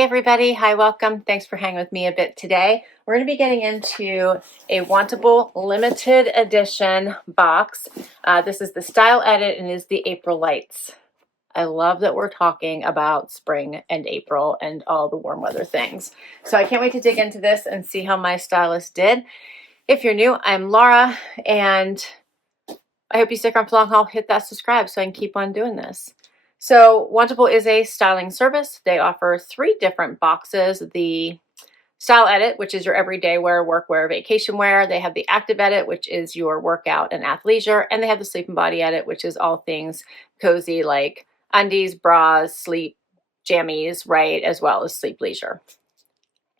Hey everybody, hi, welcome. Thanks for hanging with me a bit today. We're going to be getting into a Wantable limited edition box. This is the Style Edit and is the Aprilights. I love that we're talking about spring and April and all the warm weather things. So I can't wait to dig into this and see how my stylist did. If you're new, I'm Laura, and I hope you stick around for the long haul. Hit that subscribe so I can keep on doing this. So Wantable is a styling service. They offer 3 different boxes. The Style Edit, which is your everyday wear, workwear, vacation wear. They have the Active Edit, which is your workout and athleisure. And they have the Sleep and Body Edit, which is all things cozy like undies, bras, sleep jammies, right, as well as sleep leisure.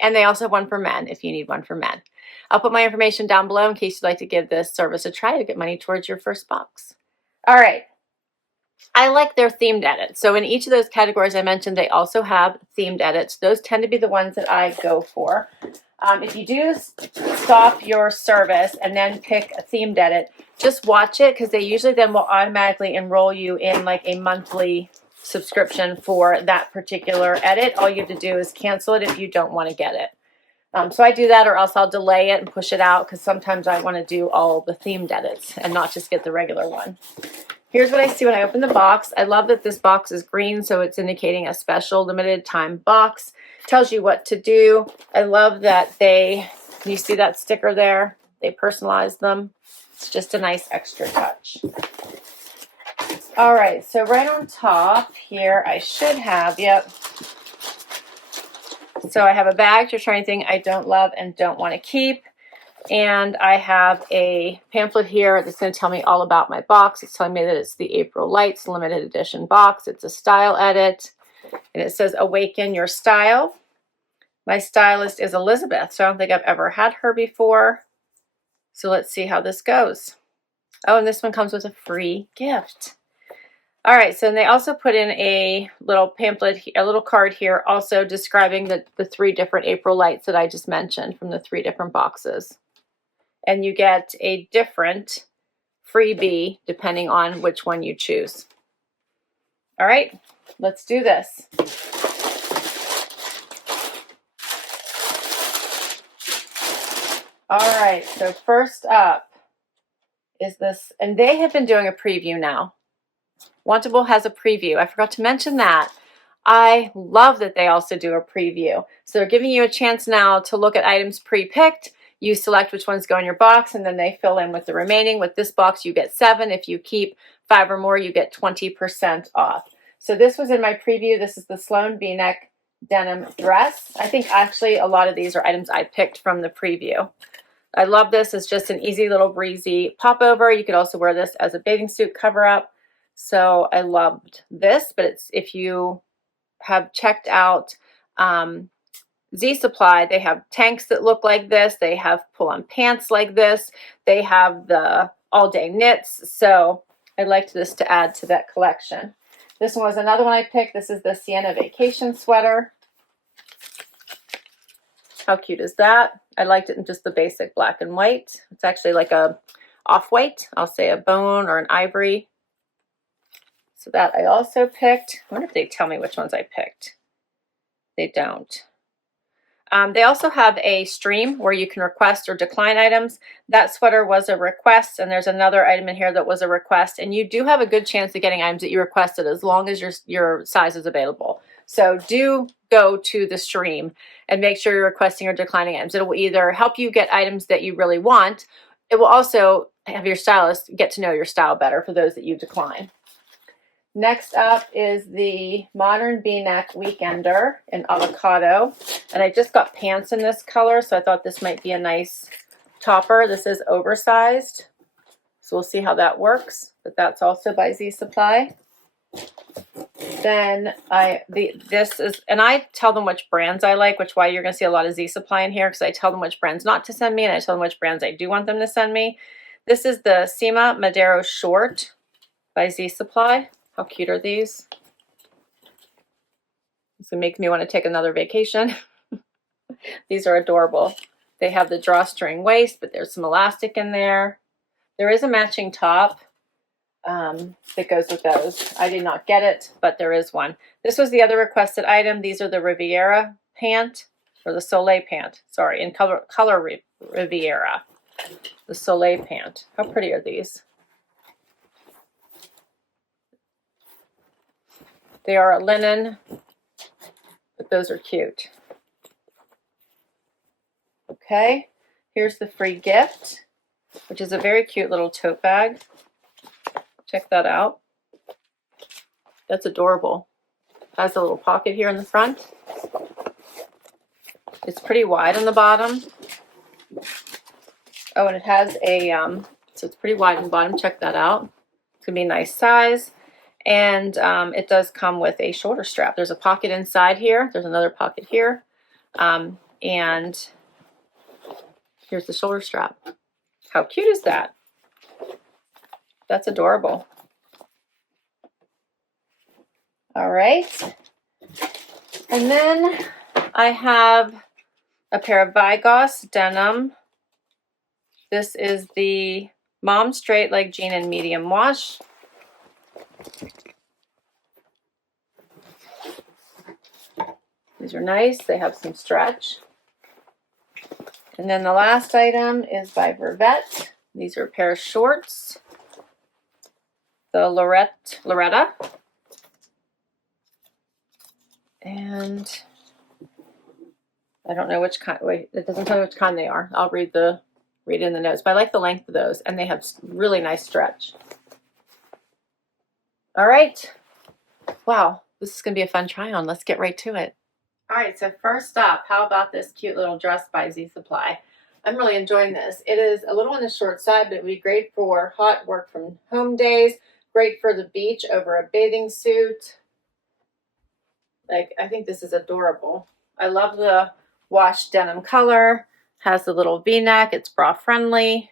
And they also have one for men if you need one for men. I'll put my information down below in case you'd like to give this service a try to get money towards your first box. All right. I like their themed edits. So in each of those categories I mentioned, they also have themed edits. Those tend to be the ones that I go for. If you do stop your service and then pick a themed edit, just watch it because they usually then will automatically enroll you in like a monthly subscription for that particular edit. All you have to do is cancel it if you don't want to get it. So I do that, or else I'll delay it and push it out because sometimes I want to do all the themed edits and not just get the regular one. Here's what I see when I open the box. I love that this box is green, so it's indicating a special limited time box. Tells you what to do. I love that you see that sticker there? They personalize them. It's just a nice extra touch. All right, so right on top here, I should have, yep. So I have a bag to try anything I don't love and don't want to keep. And I have a pamphlet here that's going to tell me all about my box. It's telling me that it's the Aprilights limited edition box. It's a style edit. And it says, awaken your style. My stylist is Elizabeth, so I don't think I've ever had her before. So let's see how this goes. Oh, and this one comes with a free gift. All right, so they also put in a little pamphlet, a little card here, also describing the 3 different Aprilights that I just mentioned from the 3 different boxes. And you get a different freebie depending on which one you choose. All right, let's do this. All right, so first up is this, and they have been doing a preview now. Wantable has a preview. I forgot to mention that. I love that they also do a preview. So they're giving you a chance now to look at items pre-picked. You select which ones go in your box, and then they fill in with the remaining. With this box, you get 7. If you keep 5 or more, you get 20% off. So this was in my preview. This is the Sloane V-neck denim dress. I think actually a lot of these are items I picked from the preview. I love this. It's just an easy little breezy popover. You could also wear this as a bathing suit cover-up. So I loved this, but it's if you have checked out Z Supply, they have tanks that look like this. They have pull-on pants like this. They have the all-day knits. So I liked this to add to that collection. This one was another one I picked. This is the Sienna vacation sweater. How cute is that? I liked it in just the basic black and white. It's actually like a off-white. I'll say a bone or an ivory. So that I also picked. I wonder if they tell me which ones I picked. They don't. They also have a stream where you can request or decline items. That sweater was a request, and there's another item in here that was a request. And you do have a good chance of getting items that you requested as long as your size is available. So do go to the stream and make sure you're requesting or declining items. It will either help you get items that you really want. It will also have your stylist get to know your style better for those that you decline. Next up is the Modern V-neck Weekender in avocado. And I just got pants in this color, so I thought this might be a nice topper. This is oversized, so we'll see how that works. But that's also by Z Supply. Then and I tell them which brands I like, which is why you're going to see a lot of Z Supply in here, because I tell them which brands not to send me, and I tell them which brands I do want them to send me. This is the Cima Madero Short by Z Supply. How cute are these? This makes me want to take another vacation. These are adorable. They have the drawstring waist, but there's some elastic in there. There is a matching top. that goes with those. I did not get it, but there is one. This was the other requested item. These are the Riviera pant, or the Soleil pant, sorry, in color Riviera. The Soleil pant. How pretty are these? They are a linen, but those are cute. Okay, here's the free gift, which is a very cute little tote bag. Check that out. That's adorable. Has a little pocket here in the front. It's pretty wide on the bottom. Oh, and it has a, so it's pretty wide on the bottom. Check that out. It's gonna be a nice size. And it does come with a shoulder strap. There's a pocket inside here. There's another pocket here. And here's the shoulder strap. How cute is that? That's adorable. All right. And then I have a pair of Vigoss denim. This is the Mom Straight Leg Jean in medium wash. These are nice. They have some stretch. And then the last item is by Vervet. These are a pair of shorts. The Loretta. And I don't know which kind. Wait, it doesn't tell you which kind they are. I'll read it in the notes. But I like the length of those, and they have really nice stretch. All right. Wow, this is gonna be a fun try on. Let's get right to it. All right, so first up, how about this cute little dress by Z Supply? I'm really enjoying this. It is a little on the short side, but it would be great for hot work from home days, great for the beach over a bathing suit. Like, I think this is adorable. I love the washed denim color. Has the little V-neck. It's bra friendly.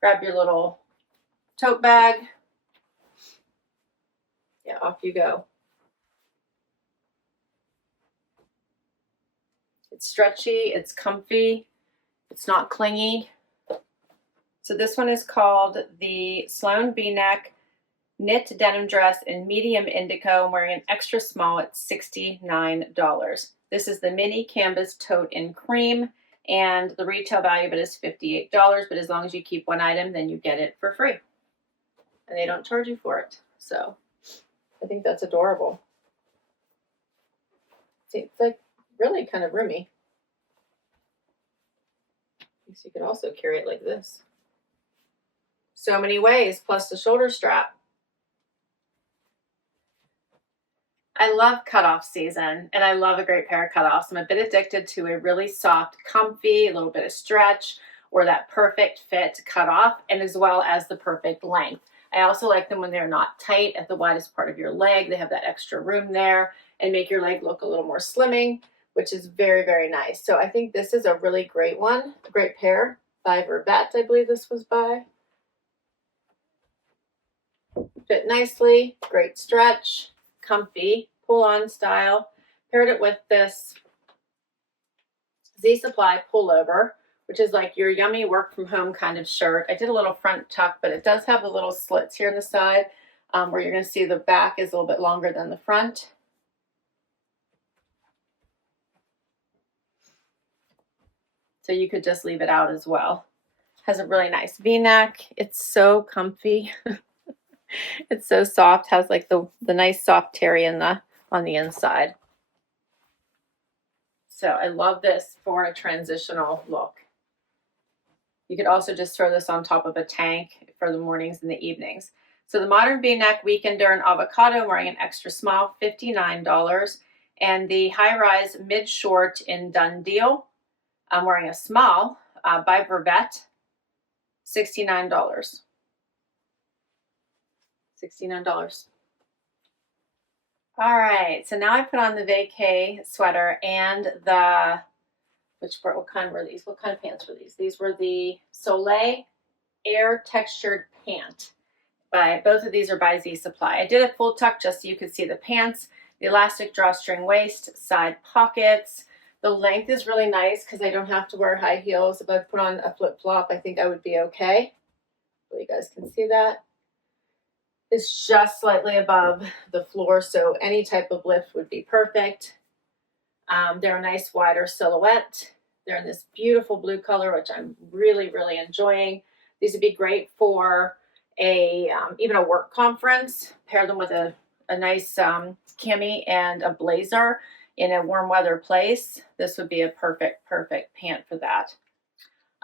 Grab your little tote bag. Yeah, off you go. It's stretchy, it's comfy, it's not clingy. So this one is called the Sloane V-neck knit denim dress in medium indigo. I'm wearing an extra small at $69. This is the mini canvas tote in cream, and the retail value of it is $58, but as long as you keep one item, then you get it for free. And they don't charge you for it. So I think that's adorable. See, it's like really kind of roomy. So you could also carry it like this. So many ways, plus the shoulder strap. I love cutoff season, and I love a great pair of cutoffs. I'm a bit addicted to a really soft, comfy, a little bit of stretch, or that perfect fit cutoff, and as well as the perfect length. I also like them when they're not tight at the widest part of your leg. They have that extra room there and make your leg look a little more slimming, which is very, very nice. So I think this is a really great one, a great pair by Vervet, I believe this was by. Fit nicely, great stretch, comfy, pull-on style. Paired it with this Z Supply pullover, which is like your yummy work from home kind of shirt. I did a little front tuck, but it does have the little slits here on the side where you're going to see the back is a little bit longer than the front. So you could just leave it out as well. Has a really nice V-neck. It's so comfy. It's so soft. Has like the nice soft terry on the inside. So I love this for a transitional look. You could also just throw this on top of a tank for the mornings and the evenings. So the modern V-neck weekender in avocado, I'm wearing an extra small, $59. And the high-rise mid-short in Done Deal, I'm wearing a small by Vervet, $69. $69. All right, so now I put on the vacay sweater and the, what kind were these? What kind of pants were these? These were the Soleil Air Textured Pant. Both of these are by Z Supply. I did a full tuck just so you could see the pants, the elastic drawstring waist, side pockets. The length is really nice because I don't have to wear high heels. If I put on a flip-flop, I think I would be okay. So you guys can see that. is just slightly above the floor, so any type of lift would be perfect. They're a nice wider silhouette. They're in this beautiful blue color, which I'm really, really enjoying. These would be great for a even a work conference. Pair them with a nice cami and a blazer in a warm weather place. This would be a perfect pant for that.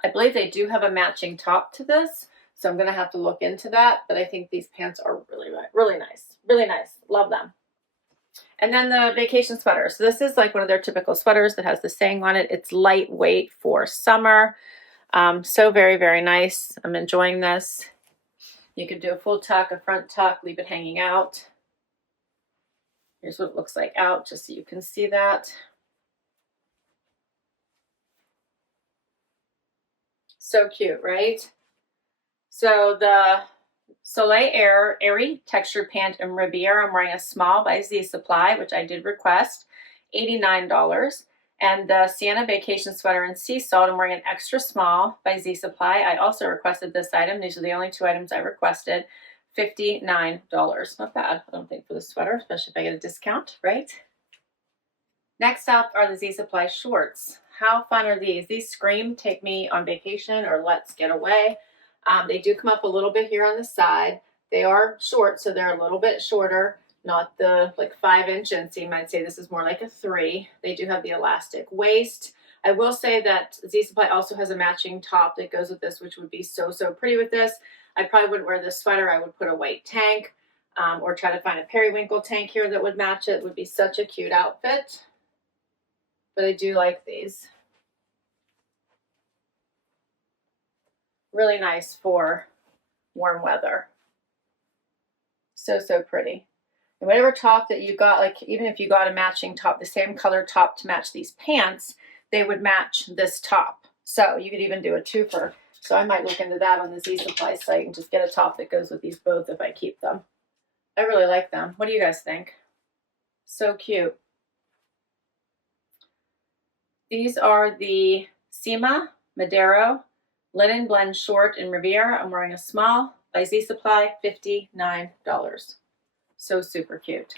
I believe they do have a matching top to this, so I'm going to have to look into that. But I think these pants are really, really nice. Really nice. Love them. And then the vacation sweater. So this is like one of their typical sweaters that has the saying on it. It's lightweight for summer. So very, very nice. I'm enjoying this. You could do a full tuck, a front tuck, leave it hanging out. Here's what it looks like out, just so you can see that. So cute, right? So the Soleil Airy textured pant in Riviera, I'm wearing a small by Z Supply, which I did request, $89. And the Sienna vacation sweater in Sea Salt, I'm wearing an extra small by Z Supply. I also requested this item. These are the only two items I requested, $59. Not bad, I don't think, for the sweater, especially if I get a discount, right? Next up are the Z Supply shorts. How fun are these? These scream take me on vacation or let's get away. They do come up a little bit here on the side. They are short, so they're a little bit shorter, not the like 5-inch inseam. I'd say this is more like a 3. They do have the elastic waist. I will say that Z Supply also has a matching top that goes with this, which would be so pretty with this. I probably wouldn't wear this sweater. I would put a white tank or try to find a periwinkle tank here that would match it. It would be such a cute outfit. But I do like these. Really nice for warm weather. So pretty. And whatever top that you got, like even if you got a matching top, the same color top to match these pants, they would match this top. So you could even do a twofer. So I might look into that on the Z Supply site and just get a top that goes with these both if I keep them. I really like them. What do you guys think? So cute. These are the Cima Madero Linen Blend Short in Riviera. I'm wearing a small by Z Supply, $59. So super cute.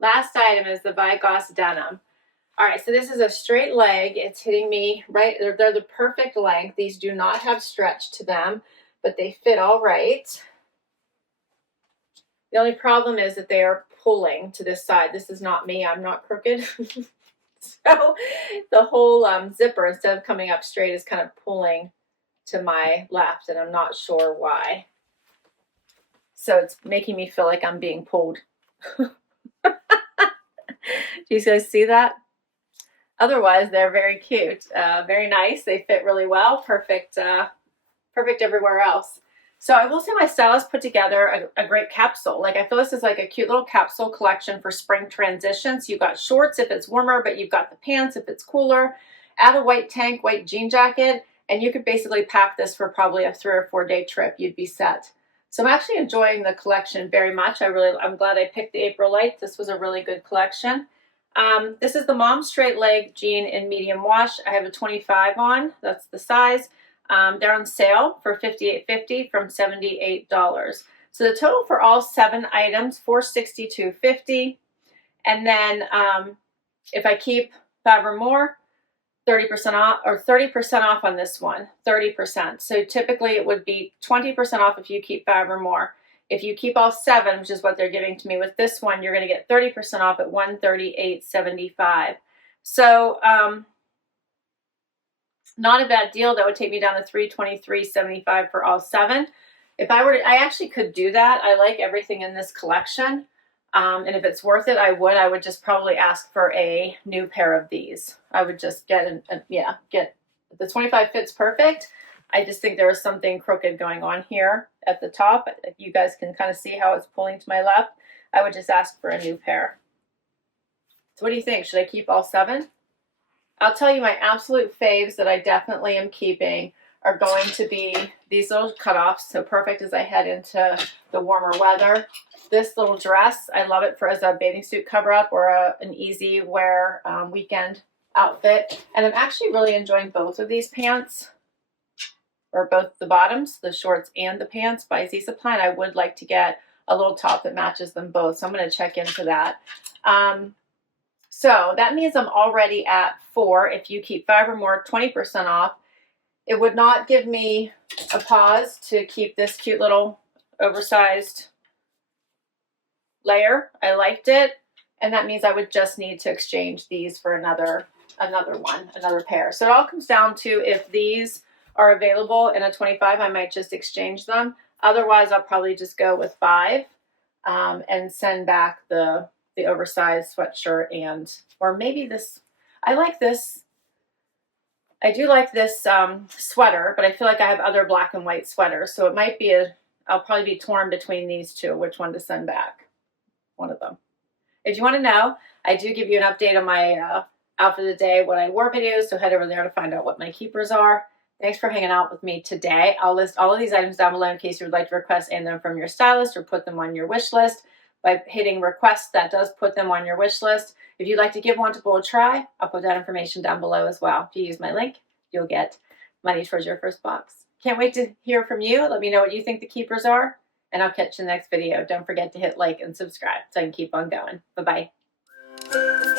Last item is the Vigoss Denim. All right, so this is a straight leg. It's hitting me right, they're the perfect length. These do not have stretch to them, but they fit all right. The only problem is that they are pulling to this side. This is not me, I'm not crooked. So the whole zipper, instead of coming up straight, is kind of pulling to my left, and I'm not sure why. So it's making me feel like I'm being pulled. Do you guys see that? Otherwise, they're very cute, very nice. They fit really well, perfect everywhere else. So I will say my stylist put together a great capsule. Like I feel this is like a cute little capsule collection for spring transitions. You've got shorts if it's warmer, but you've got the pants if it's cooler. Add a white tank, white jean jacket, and you could basically pack this for probably a 3 or 4 day trip. You'd be set. So I'm actually enjoying the collection very much. I'm glad I picked the Aprilight. This was a really good collection. This is the mom straight leg jean in medium wash. I have a 25 on. That's the size. They're on sale for $58.50 from $78. So the total for all 7 items, $462.50. And then if I keep 5 or more, 30% off, or 30% off on this one, 30%. So typically it would be 20% off if you keep 5 or more. If you keep all 7, which is what they're giving to me with this one, you're going to get 30% off at $138.75. So not a bad deal. That would take me down to $323.75 for all 7. If I were to, I actually could do that. I like everything in this collection. And if it's worth it, I would just probably ask for a new pair of these. I would just get the 25 fits perfect. I just think there was something crooked going on here at the top. If you guys can kind of see how it's pulling to my left, I would just ask for a new pair. So what do you think? Should I keep all 7? I'll tell you my absolute faves that I definitely am keeping are going to be these little cutoffs, so perfect as I head into the warmer weather. This little dress, I love it as a bathing suit cover up or an easy wear weekend outfit. And I'm actually really enjoying both of these pants. or both the bottoms, the shorts and the pants by Z Supply, and I would like to get a little top that matches them both. So I'm going to check into that. So that means I'm already at 4. If you keep 5 or more, 20% off. It would not give me a pause to keep this cute little oversized layer. I liked it, and that means I would just need to exchange these for another pair. So it all comes down to if these are available in a 25, I might just exchange them. Otherwise, I'll probably just go with 5 and send back the oversized sweatshirt, and or maybe this. I like this. I do like this sweater, but I feel like I have other black and white sweaters, so it might be I'll probably be torn between these two, which one to send back. One of them. If you want to know, I do give you an update on my outfit of the day, what I wore videos, so head over there to find out what my keepers are. Thanks for hanging out with me today. I'll list all of these items down below in case you would like to request them from your stylist or put them on your wish list. By hitting request, that does put them on your wish list. If you'd like to give Wantable a try, I'll put that information down below as well. If you use my link, you'll get money towards your first box. Can't wait to hear from you. Let me know what you think the keepers are, and I'll catch you in the next video. Don't forget to hit like and subscribe so I can keep on going. Bye-bye.